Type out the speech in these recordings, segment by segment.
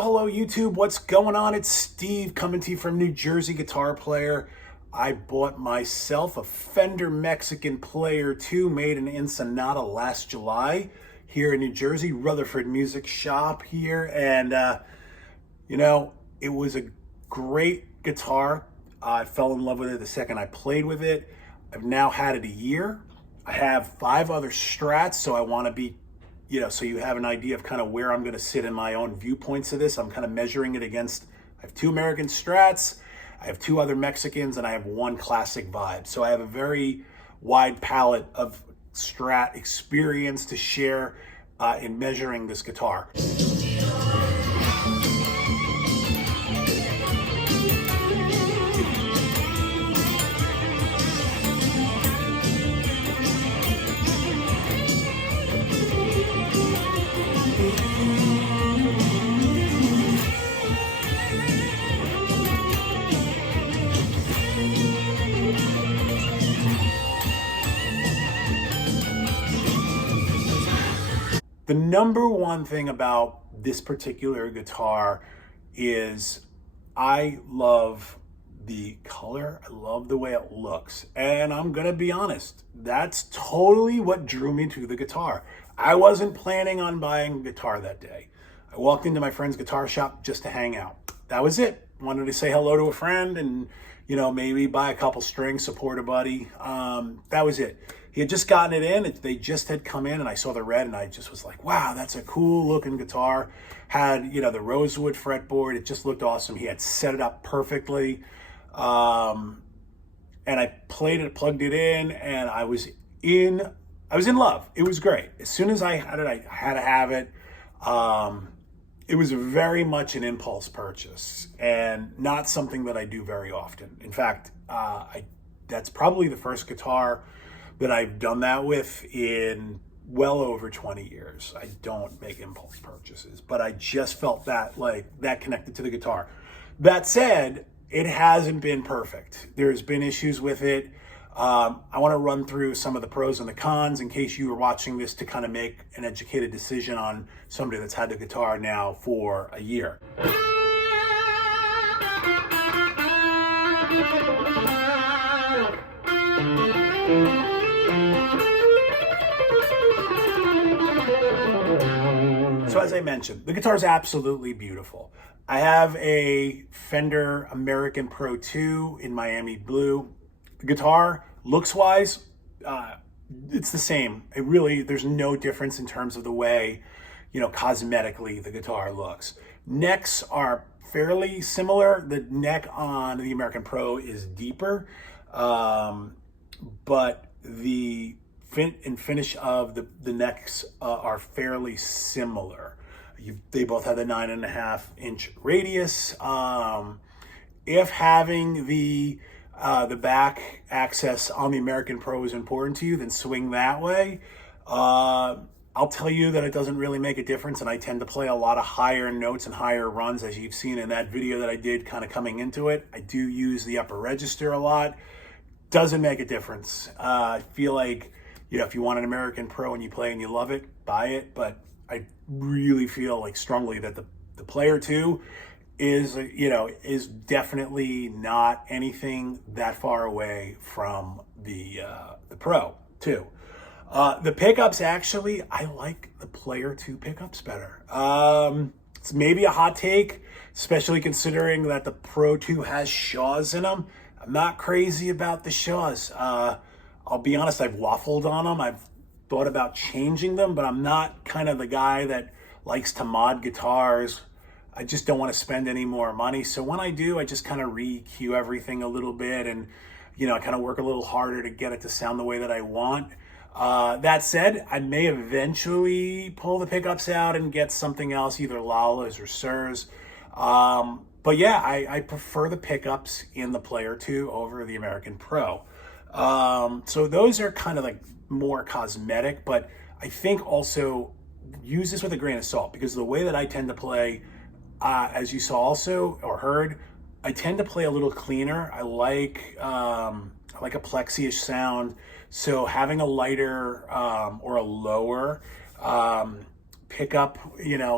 Hello, YouTube. What's going on? It's Steve coming to you from New Jersey, guitar player. I bought myself a Fender Mexican Player II made in Ensenada last July here in New Jersey, Rutherford Music Shop here. And, it was a great guitar. I fell in love with it the second I played with it. I've now had it a year. I have 5 other Strats, so I want to be so you have an idea of kind of where I'm going to sit in my own viewpoints of this. I'm kind of measuring it against, I have 2 American Strats, I have 2 other Mexicans, and I have 1 classic vibe. So I have a very wide palette of Strat experience to share in measuring this guitar. The number one thing about this particular guitar is I love the color. I love the way it looks. And I'm going to be honest, that's totally what drew me to the guitar. I wasn't planning on buying a guitar that day. I walked into my friend's guitar shop just to hang out. That was it. Wanted to say hello to a friend and, maybe buy a couple strings, support a buddy. That was it. He had just gotten it in. They just had come in and I saw the red and I just was like, wow, that's a cool looking guitar. Had, the rosewood fretboard. It just looked awesome. He had set it up perfectly. And I played it, plugged it in, and I was in love. It was great. As soon as I had it, I had to have it. It was very much an impulse purchase and not something that I do very often. In fact, that's probably the first guitar that I've done that with in well over 20 years. I don't make impulse purchases, but I just felt that connected to the guitar. That said, it hasn't been perfect. There's been issues with it. I want to run through some of the pros and the cons in case you are watching this to kind of make an educated decision on somebody that's had the guitar now for a year. So as I mentioned, the guitar is absolutely beautiful. I have a Fender American Pro II in Miami blue. The guitar, looks-wise, it's the same. There's no difference in terms of the way, cosmetically the guitar looks. Necks are fairly similar. The neck on the American Pro is deeper, but the fit and finish of the necks are fairly similar. They both have the 9.5-inch radius. If having the back access on the American Pro is important to you, then swing that way. I'll tell you that it doesn't really make a difference, and I tend to play a lot of higher notes and higher runs, as you've seen in that video that I did kind of coming into it. I do use the upper register a lot. Doesn't make a difference. I feel like, if you want an American Pro and you play and you love it, buy it. But I really feel strongly that the Player II is definitely not anything that far away from the Pro too. The pickups, actually, I like the Player II pickups better. It's maybe a hot take, especially considering that the Pro II has Shaws in them. I'm not crazy about the Shaws. I'll be honest, I've waffled on them. I've thought about changing them, but I'm not kind of the guy that likes to mod guitars. I just don't want to spend any more money. So when I do, I just kind of re-EQ everything a little bit and, I kind of work a little harder to get it to sound the way that I want. That said, I may eventually pull the pickups out and get something else, either Lalas or Sirs. But yeah, I prefer the pickups in the Player II over the American Pro. So those are kind of more cosmetic, but I think also use this with a grain of salt, because the way that I tend to play, as you saw also or heard, I tend to play a little cleaner. I like a plexi-ish sound. So having a lighter or a lower pickup,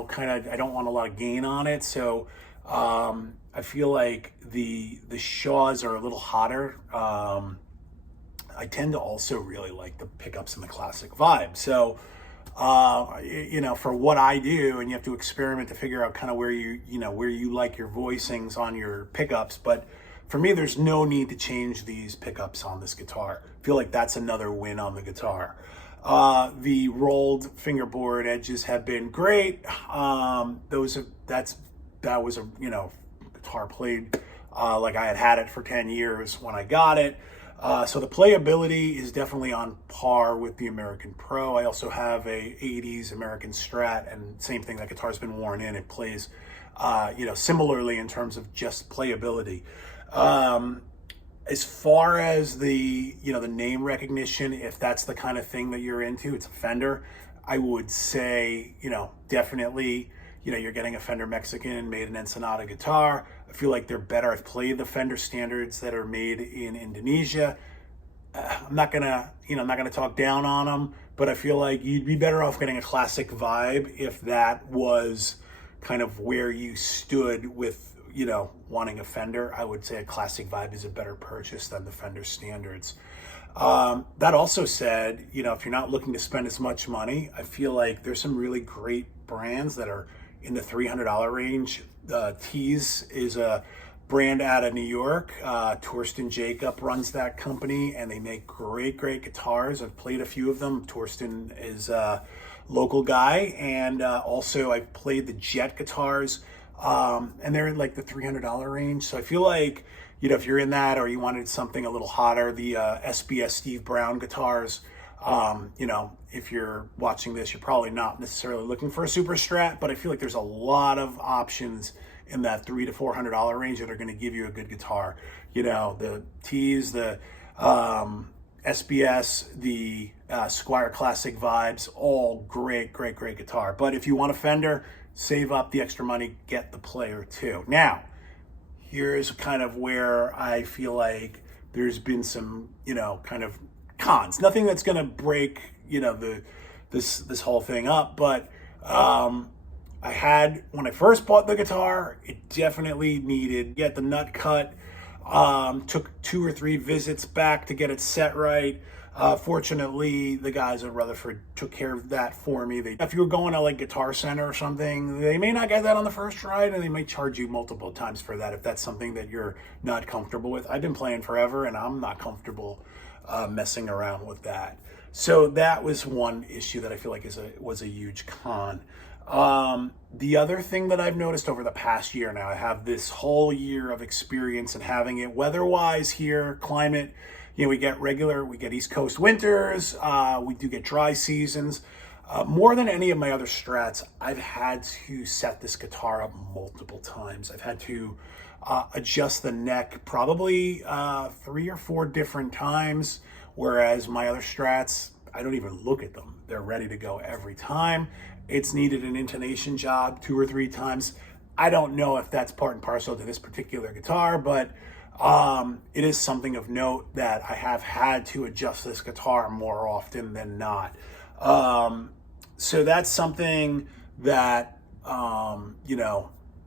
kind of, I don't want a lot of gain on it. So I feel like the Shaws are a little hotter. I tend to also really like the pickups and the classic vibe. So, for what I do, and you have to experiment to figure out kind of where where you like your voicings on your pickups. But for me, there's no need to change these pickups on this guitar. I feel like that's another win on the guitar. The rolled fingerboard edges have been great. That was a guitar played like I had it for 10 years when I got it. So the playability is definitely on par with the American Pro. I also have a 80s American Strat, and same thing, that guitar's been worn in. It plays, similarly in terms of just playability. As far as the name recognition, if that's the kind of thing that you're into, it's a Fender. I would say, definitely, you're getting a Fender Mexican made in Ensenada guitar. I feel like they're better. I've played the Fender standards that are made in Indonesia. I'm not gonna talk down on them, but I feel like you'd be better off getting a classic vibe if that was kind of where you stood with, wanting a Fender. I would say a classic vibe is a better purchase than the Fender standards. That also said, if you're not looking to spend as much money, I feel like there's some really great brands that are in the $300 range. Tees is a brand out of New York. Torsten Jacob runs that company, and they make great guitars. I've played a few of them. Torsten is a local guy, and also I've played the Jet guitars, and they're in like the $300 range. So I feel like, if you're in that, or you wanted something a little hotter, the SBS Steve Brown guitars, if you're watching this, you're probably not necessarily looking for a super Strat, but I feel like there's a lot of options in that $300 to $400 range that are going to give you a good guitar. The T's, the SBS, the Squier Classic Vibes, all great guitar. But if you want a Fender, save up the extra money, get the Player II. Now, here's kind of where I feel like there's been some, kind of cons. Nothing that's going to break, this whole thing up, but when I first bought the guitar, it definitely needed get the nut cut. Took 2 or 3 visits back to get it set right. Fortunately, the guys at Rutherford took care of that for me. If you were going to like Guitar Center or something, they may not get that on the first try, and they may charge you multiple times for that if that's something that you're not comfortable with. I've been playing forever, and I'm not comfortable messing around with that. So that was one issue that I feel like was a huge con. The other thing that I've noticed over the past year now, I have this whole year of experience in having it weather-wise here, climate. We get East Coast winters, we do get dry seasons. More than any of my other Strats, I've had to set this guitar up multiple times. I've had to adjust the neck probably 3 or 4 different times, whereas my other Strats, I don't even look at them. They're ready to go every time. It's needed an intonation job 2 or 3 times. I don't know if that's part and parcel to this particular guitar, but it is something of note that I have had to adjust this guitar more often than not. So that's something that,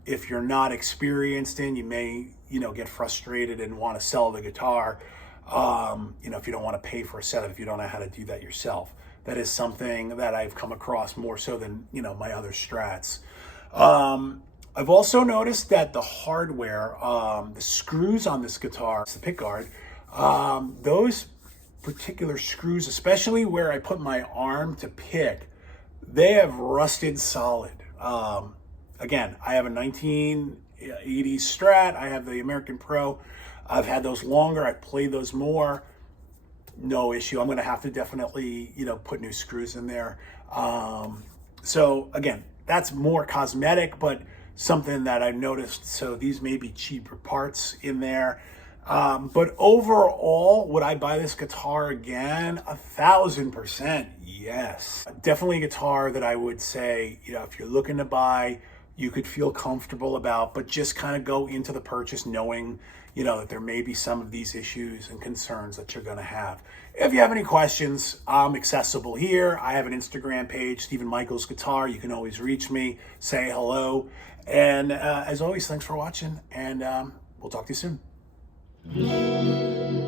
if you're not experienced in, you may, get frustrated and want to sell the guitar, if you don't want to pay for a setup, if you don't know how to do that yourself. That is something that I've come across more so than, my other Strats. I've also noticed that the hardware, the screws on this guitar, the pickguard, those particular screws, especially where I put my arm to pick, they have rusted solid. Again, I have a 1980s Strat. I have the American Pro. I've had those longer. I've played those more. No issue. I'm going to have to definitely, put new screws in there. So again, that's more cosmetic, but something that I've noticed. So these may be cheaper parts in there. But overall, would I buy this guitar again? 1,000%, yes. Definitely a guitar that I would say, if you're looking to buy, you could feel comfortable about, but just kind of go into the purchase knowing, you know, that there may be some of these issues and concerns that you're going to have. If you have any questions, I'm accessible here. I have an Instagram page, Stephen Michaels Guitar. You can always reach me, say hello. And as always, thanks for watching, and we'll talk to you soon.